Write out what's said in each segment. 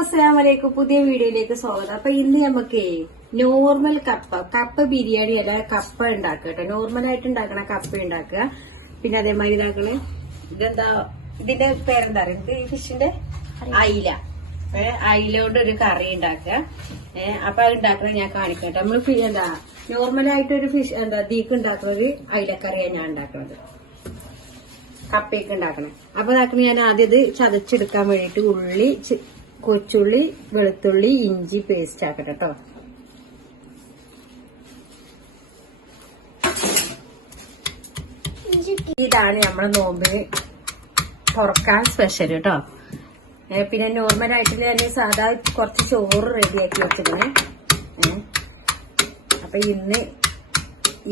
അസ്സലാമലൈക്കും. പുതിയ വീഡിയോയിലേക്ക് സ്വാഗതം. അപ്പൊ ഇന്ന് നമുക്ക് നോർമൽ കപ്പ ബിരിയാണി അല്ല കപ്പ ഉണ്ടാക്കുക കേട്ടോ. നോർമലായിട്ട് ഉണ്ടാക്കണ കപ്പ ഉണ്ടാക്കുക. പിന്നെ അതേമാതിരി ഇതാക്കണേ ഇതെന്താ ഇതിന്റെ പേരെന്താ പറയുന്നത്? ഈ ഫിഷിന്റെ അയില. അയില കൊണ്ട് ഒരു കറി ഉണ്ടാക്കുക. അപ്പൊ അത് ഉണ്ടാക്കണത് ഞാൻ കാണിക്കട്ടെ. നമ്മള് എന്താ നോർമലായിട്ട് ഒരു ഫിഷ് എന്താ ദീക്ക് ഉണ്ടാക്കുന്നത് അയിലക്കറിയാണ് ഞാൻ ഉണ്ടാക്കുന്നത്. കപ്പയൊക്കെ ഉണ്ടാക്കണേ. അപ്പൊ ഇതാക്കണ ഞാൻ ആദ്യം ഇത് ചതച്ചെടുക്കാൻ വേണ്ടിട്ട് ഉള്ളി, കൊച്ചുള്ളി, വെളുത്തുള്ളി, ഇഞ്ചി പേസ്റ്റ് ആക്കട്ടെ കേട്ടോ. ഇതാണ് നമ്മളെ നോമ്പിന് തുറക്കാൻ സ്പെഷ്യൽ കേട്ടോ. പിന്നെ നോർമലായിട്ട് തന്നെ സാധാ കുറച്ച് ചോറ് റെഡിയാക്കി വെച്ചിരുന്നേ. അപ്പൊ ഇന്ന്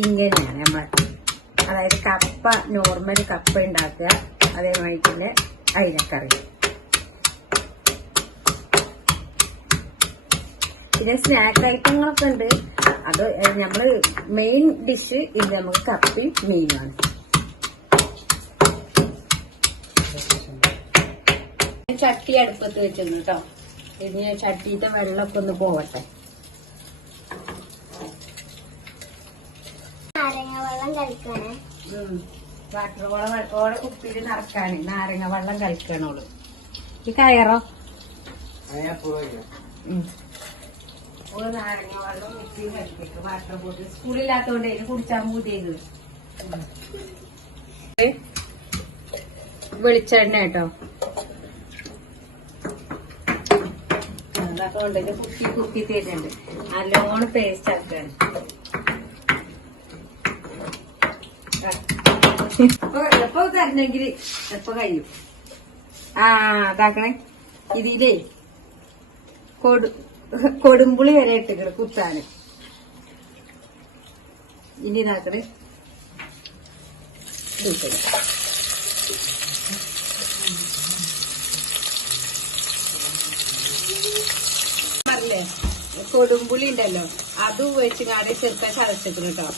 ഇങ്ങനെയാണ് നമ്മൾ, അതായത് കപ്പ നോർമൽ കപ്പ ഉണ്ടാക്കുക, അതേമാതിരി തന്നെ അയിലക്കറി. പിന്നെ സ്നാക്ക് ഐറ്റങ്ങളൊക്കെ ഉണ്ട്. അത് നമ്മള് മെയിൻ ഡിഷ് ഇത് നമുക്ക് കപ്പയും മീനുമാണ്. ചട്ടി അടുപ്പത്ത് വെച്ചിരുന്നു കേട്ടോ. ഇനി ചട്ടിയിലത്തെ വെള്ളമൊക്കെ ഒന്ന് പോവട്ടെ. വാട്ടർ ഓളെ കുപ്പിയിൽ നിറക്കാണ്. നാരങ്ങ വെള്ളം കളിക്കണോള്. ഈ കയറോ നാരങ്ങ വെള്ളം കുപ്പിയിൽ കളിക്കും. വാട്ടർ ബോട്ടിൽ സ്കൂളില്ലാത്തോണ്ട് അതിന് കുടിച്ചാൽ മൂതിയത്. വെളിച്ചെണ്ണ കേട്ടോ. അതൊക്കെ കൊണ്ട് കുപ്പി തരുന്നുണ്ട്. നല്ലോണം പേസ്റ്റ് ആക്കാണ്. എപ്പോ തരണമെങ്കിൽ എപ്പോ കഴിയും. അതാക്കണേ. ഇതിലേ കൊടുമ്പുളി വരെ ഇട്ടിട്ട് കുത്താന്. ഇനി ഇതാക്കണേ. പറഞ്ഞേ കൊടുമ്പുളി ഉണ്ടല്ലോ, അത് വെച്ചിങ്ങാണ്ട് ചെറുക്കാൻ ചതച്ചിട്ട് കേട്ടോ.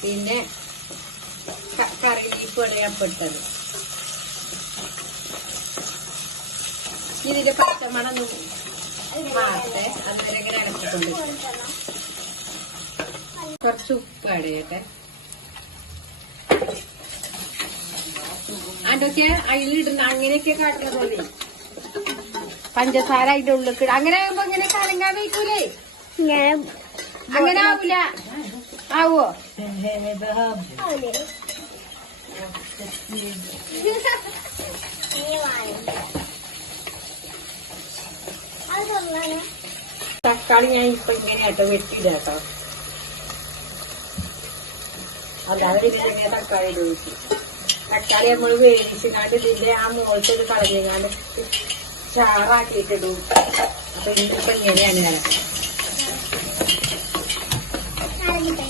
പിന്നെ കറി ലീഫാണ് ഞാൻ പെട്ടത്. ഇതിന്റെ പച്ചമണം മാറട്ടെ. അന്നേരം ഇങ്ങനെ ഇറക്കിക്കൊണ്ട് കുറച്ച് ഉപ്പ് ആഡ് ചെയ്യട്ടെ. അതൊക്കെ അതിലിടുന്ന അങ്ങനെയൊക്കെ കാട്ടുന്ന പോലെ പഞ്ചസാര അതിന്റെ ഉള്ളിൽ അങ്ങനെ ആകുമ്പോ ഇങ്ങനെ കലങ്ങാൻ വയ്ക്കൂലേ? അങ്ങനെ ആവൂല. ആവോ? തക്കാളി ഞാൻ ഇപ്പൊ ഇങ്ങനെയാട്ടോ വെട്ടിയിടാട്ടോ. അല്ലാതെ ഇങ്ങനെ തക്കാളി ഉപയോഗിച്ചു. തക്കാളി നമ്മൾ വേവിച്ചിങ്ങാണ്ട് ഇതിന്റെ ആ മുകളിൽ കളഞ്ഞാണ്ട് ചാറാക്കിയിട്ടിടും. അപ്പൊ ഇപ്പൊ ഇങ്ങനെയാണ് ഞാൻ.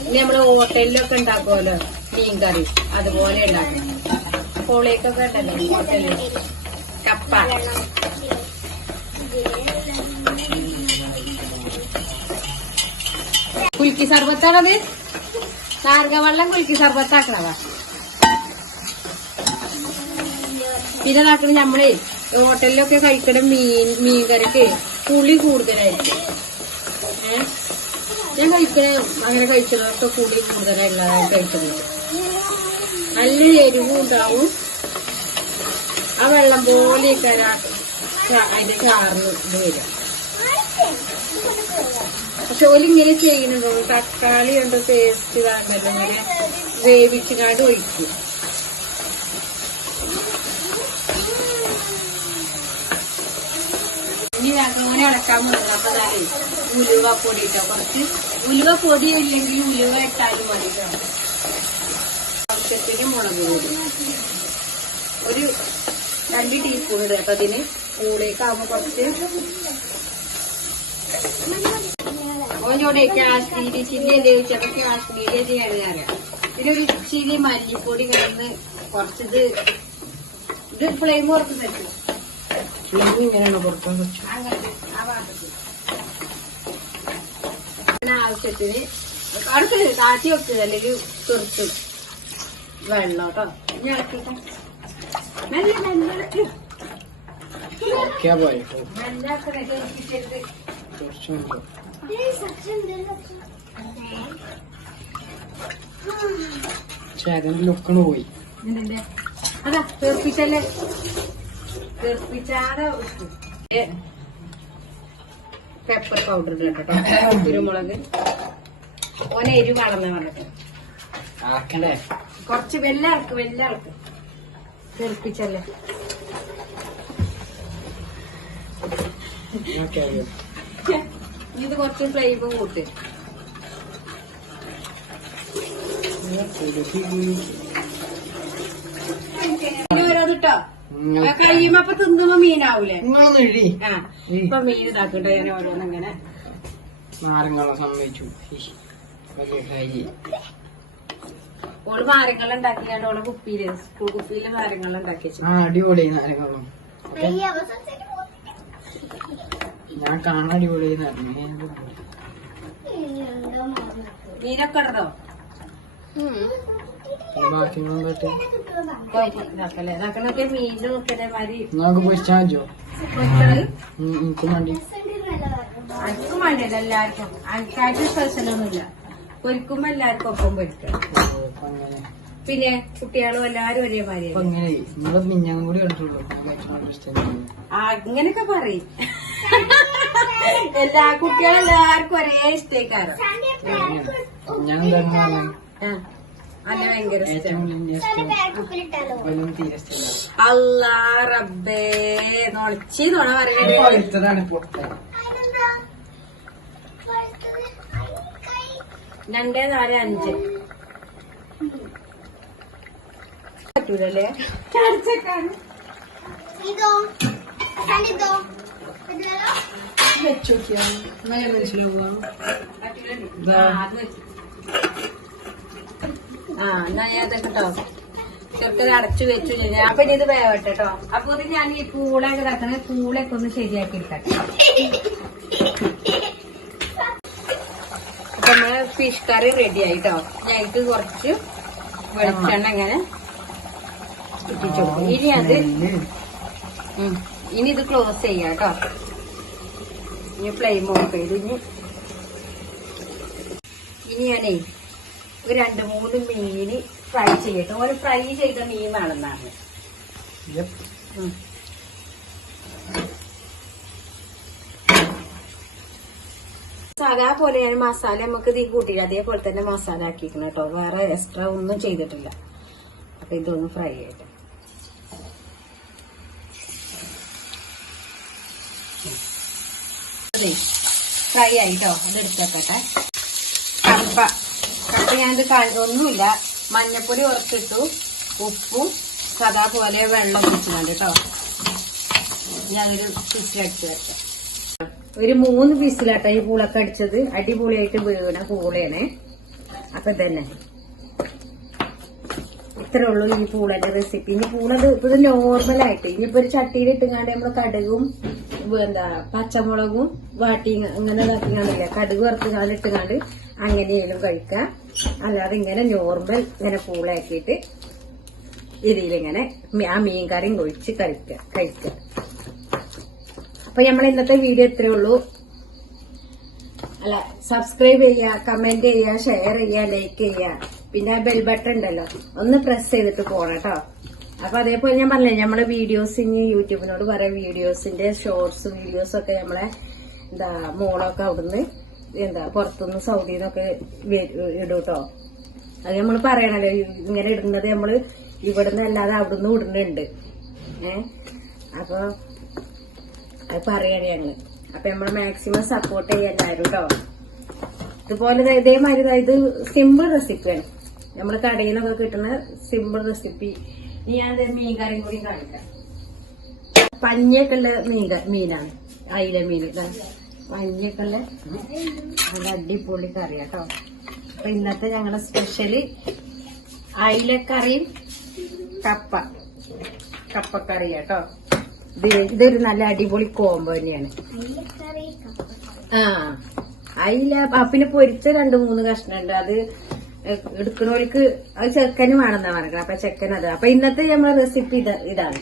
ഇനി നമ്മള് ഹോട്ടലിലൊക്കെ ഉണ്ടാക്കുമല്ലോ മീൻകറി, അതുപോലെ ഉണ്ടാക്കും. കോളേക്കൊക്കെ ഉണ്ടല്ലോ ഹോട്ടലിൽ കപ്പ. കുലുക്കി സർബത്താണത്. നാരങ്ങ വെള്ളം കുലുക്കി സർബത്താക്കണതാ. പിന്നെ ഇതാക്കണ നമ്മള് ഹോട്ടലിലൊക്കെ കഴിക്കണ മീൻകറിക്ക് പുളി കൂടുതലായിരിക്കും. ഞാൻ കഴിക്കണ അങ്ങനെ കഴിച്ചതൊക്കെ പുളി കൂടുതലായിട്ടുള്ളതാണ് കഴിക്കുന്നത്. നല്ല എരിവും ഉണ്ടാവും. ആ വെള്ളം പോലെയൊക്കെ അതിന്റെ ചാറിന് ഇത് വരും. പക്ഷെ ഓലിങ്ങനെ ചെയ്യുന്നുണ്ടോ തക്കാളി കൊണ്ട് പേസ്റ്റ് കാണുമല്ലോ, ഇങ്ങനെ വേവിച്ചുകാണ്ട് ഒഴിക്കും. ഇനി അങ്ങനെ ഇളക്കാൻ പോകുന്നത്. അപ്പൊ അതായത് ഉലുവ പൊടി ഇട്ടോ. കുറച്ച് ഉലുവ പൊടി ഇല്ലെങ്കിൽ ഉലുവ ഇട്ടാലും മതി കേട്ടോ. ആവശ്യത്തിന് മുളക് പൊടി ഒരു 2 ടീസ്പൂൺ ഇടുക. അപ്പൊ അതിന് കൂടെയൊക്കെ കുറച്ച് ഓനോടെ കാശ്മീരി ചില്ലി എന്ത് ചോദിച്ചപ്പോ കാശ്മീരി ചെയ്യാണെന്ന് അറിയാം. ഇതിനൊരു ചില്ലി മല്ലിപ്പൊടി കിടന്ന് കുറച്ചിത് ഇത് ഫ്ലെയിം പുറത്ത് വെച്ചു. ഇങ്ങനെയാണ് പുറത്ത് വെച്ചു. ആ ഭാഗത്ത് ആവശ്യത്തിന് അടുത്ത് കാച്ചി വെക്കുക. അല്ലെങ്കിൽ തുറത്ത് വെള്ളം കേട്ടോ. ഞാൻ ഇറക്കിട്ടെ. നല്ല നല്ല പോയി നല്ലാക്കണേ തെറിപ്പിക്കരുത്. ചേതന്റെ ലുക്കണ് പോയി. ഇതിന്റെ അതാ തെറിപ്പിച്ചല്ലേ തെറിപ്പിച്ചാതെ പെപ്പർ പൗഡർ കേട്ടോ, കുരുമുളക്. ഓനെ എരിവ് വളർന്ന് പറഞ്ഞിട്ട് ആക്കണ്ടേ? കുറച്ച് വെല്ല ഇളക്ക് തെറിപ്പിച്ചല്ലേ. ഇത് കുറച്ച് ഫ്ലേവർ കൂട്ട്. ഇനി ഓരോന്ന് ട്ടോ. കഴിയുമ്പോ അപ്പൊ തിന്നുമ്പോ മീനാവൂലേ? ആ ഇപ്പൊ മീൻ ഇതാക്കട്ടെ. ഞാൻ ഓരോന്ന് ഇങ്ങനെ നാരങ്ങളെ സമ്മതിച്ചു. ഓള് നാരങ്ങൾ ഉണ്ടാക്കിയാണ്ട് ഓളെ കുപ്പിയില് സ്കൂൾ കുപ്പിയില് നാരങ്ങൾ ഉണ്ടാക്കി വെച്ചു. അടിപൊളി നാരങ്ങളും. ഞാൻ കാണാൻ അടിപൊളി മീനൊക്കെ ഇടതോ? ബാക്കി ഇതാക്കല്ലേ ഇതാക്കണൊക്കെ മീനിന് നോക്കണേ മാതിരി നമുക്ക് പൊരിച്ചാ മതിയോ? എനിക്കും വേണ്ടി. അനക്കും വേണ്ടല്ലോ എല്ലാവർക്കും. അനക്കായിട്ട് സ്പെഷ്യലൊന്നുമില്ല. പൊരിക്കുമ്പോ എല്ലാവർക്കും ഒപ്പം പൊരിക്കണം. പിന്നെ കുട്ടികളും എല്ലാരും ഒരേ മാതിരി മിഞ്ഞാന്നും കൂടി കണ്ടിട്ടുള്ളൂ. അങ്ങനെയൊക്കെ പറയും. എല്ലാ കുട്ടികളെല്ലാവർക്കും ഒരേ ഇഷ്ടേക്കാരം. ഞാൻ അന്നെ ഭയങ്കര തീരെ ഇഷ്ടമല്ല. അല്ലാ റബ്ബേ നൊളച്ചി നുണ പറയണേ. പൊരിച്ചതാണ് പൊട്ട. 2, 4, 5 പറ്റൂലല്ലേ? വെച്ചോക്കിയാ മനസ്സിലാവുക. എന്നാ ഞാൻ കേട്ടോ ചെറുക്കത് അടച്ചു വെച്ചു. ഞാൻ അപ്പൊ ഇത് വേവട്ടെ കേട്ടോ. അപ്പൊ ഞാൻ ഈ പൂളൊക്കെ ഇതാക്കണ പൂളൊക്കെ ഒന്ന് ശരിയാക്കി എടുക്കട്ടെ. അപ്പൊ നമ്മള് ഫിഷ് കറി റെഡി ആയിട്ടോ. ഞങ്ങൾക്ക് കുറച്ച് വെളിച്ചെണ്ണ ഇങ്ങനെ ഇട്ടിച്ചു കൊടുക്കും. ഇനി ഇത് ക്ലോസ് ചെയ്യാം കേട്ടോ. ഇനി ഫ്ലെയിം ഓഫ് ചെയ്ത് ഇനി ഞാനേ ഒരു 2-3 മീന് ഫ്രൈ ചെയ്യട്ടെ. ഓരോ ഫ്രൈ ചെയ്ത മീൻ വേണമെന്നാണ്. സാധാ പോലെ ഞാൻ മസാല നമുക്ക് ഇത് കൂട്ടില്ല. അതേപോലെ തന്നെ മസാല ആക്കിക്കണം കേട്ടോ. വേറെ എക്സ്ട്രാ ഒന്നും ചെയ്തിട്ടില്ല. അപ്പൊ ഇതൊന്ന് ഫ്രൈ ചെയ്യട്ടെ. ഫ്രൈ ആയിട്ടോ. അത് എടുത്തേക്കട്ടെ. കപ്പ ഞാനിത് ഒന്നുമില്ല. മഞ്ഞപ്പൊടി ഉറച്ചിട്ടു, ഉപ്പും സാധാ പോലെ വെള്ളം ഒഴിച്ചിട്ടുണ്ട് കേട്ടോ. ഞാനൊരു ചുറ്റടിച്ചു വെച്ച ഒരു 3 പീസിലാട്ടോ ഈ പൂളൊക്കെ അടിച്ചത്. അടിപൊളിയായിട്ട് വീണ പൂളയാണ്. അപ്പൊ തന്നെ ഇത്രേ ഉള്ളൂ ഈ പൂളന്റെ റെസിപ്പി. ഇനി പൂളത് ഇത് നോർമലായിട്ട് ഇനിയിപ്പോ ഒരു ചട്ടിയിൽ ഇട്ടുങ്ങാണ്ട് നമ്മള് കടുകും പച്ചമുളകും വാട്ടി ഇങ്ങനെ ഇതാക്കിങ്ങാണ്ടില്ല, കടുക് വറുത്തുകാണ്ട് ഇട്ടുങ്ങാണ്ട് അങ്ങനെയായാലും കഴിക്കാം. അല്ലാതെ ഇങ്ങനെ നോർമൽ ഇങ്ങനെ പൂളയാക്കിയിട്ട് ഇതിലിങ്ങനെ ആ മീൻ കറിയും ഒഴിച്ച് കഴിക്കുക. അപ്പൊ നമ്മൾ ഇന്നത്തെ വീഡിയോ ഇത്രയേ ഉള്ളൂ. സബ്സ്ക്രൈബ് ചെയ്യുക, കമന്റ് ചെയ്യുക, ഷെയർ ചെയ്യുക, ലൈക്ക് ചെയ്യുക. പിന്നെ ബെൽ ബട്ടൺ ഉണ്ടല്ലോ, ഒന്ന് പ്രസ് ചെയ്തിട്ട് പോണം കേട്ടോ. അപ്പൊ അതേപോലെ ഞാൻ പറഞ്ഞില്ലേ, നമ്മളെ വീഡിയോസ് ഇനി യൂട്യൂബിനോട് പറയാം. വീഡിയോസിന്റെ ഷോർട്സ് വീഡിയോസൊക്കെ നമ്മളെ മോളൊക്കെ അവിടുന്ന് പുറത്തുനിന്ന് സൗദിന്നൊക്കെ ഇടും കേട്ടോ. അത് നമ്മൾ പറയണല്ലോ, ഇങ്ങനെ ഇടുന്നത് നമ്മള് ഇവിടുന്ന് അല്ലാതെ അവിടുന്ന് ഇടുന്നുണ്ട്. അപ്പൊ അത് പറയാണ് ഞങ്ങള്. അപ്പൊ നമ്മള് മാക്സിമം സപ്പോർട്ട് ചെയ്യാൻ എല്ലാവരും കേട്ടോ. ഇതുപോലെ ഇതേമാതിരി ഇത് സിമ്പിൾ റെസിപ്പിയാണ്. നമ്മള് കടയിൽ നിന്നൊക്കെ കിട്ടുന്ന സിമ്പിൾ റെസിപ്പി. ഇനി ഞാൻ മീൻ കറിയും കൂടി കാണിക്കാം. പഞ്ഞയൊക്കെ ഉള്ള മീനാണ്, അയില മീൻ. പഞ്ഞയൊക്കെ ഉള്ള നല്ല അടിപൊളി കറിയാട്ടോ. അപ്പൊ ഇന്നത്തെ ഞങ്ങളുടെ സ്പെഷ്യല് അയിലക്കറിയും കപ്പക്കറിയാട്ടോ. ഇതൊരു നല്ല അടിപൊളി കോംബോ തന്നെയാണ്. അയില പിന്നെ പൊരിച്ച 2-3 കഷ്ണുണ്ട്. അത് എടുക്കണവർക്ക് അത് ചെക്കന് വേണമെന്നാ പറഞ്ഞത്. അപ്പൊ ചെക്കൻ അത്. അപ്പൊ ഇന്നത്തെ നമ്മളെ റെസിപ്പി ഇതാണ്.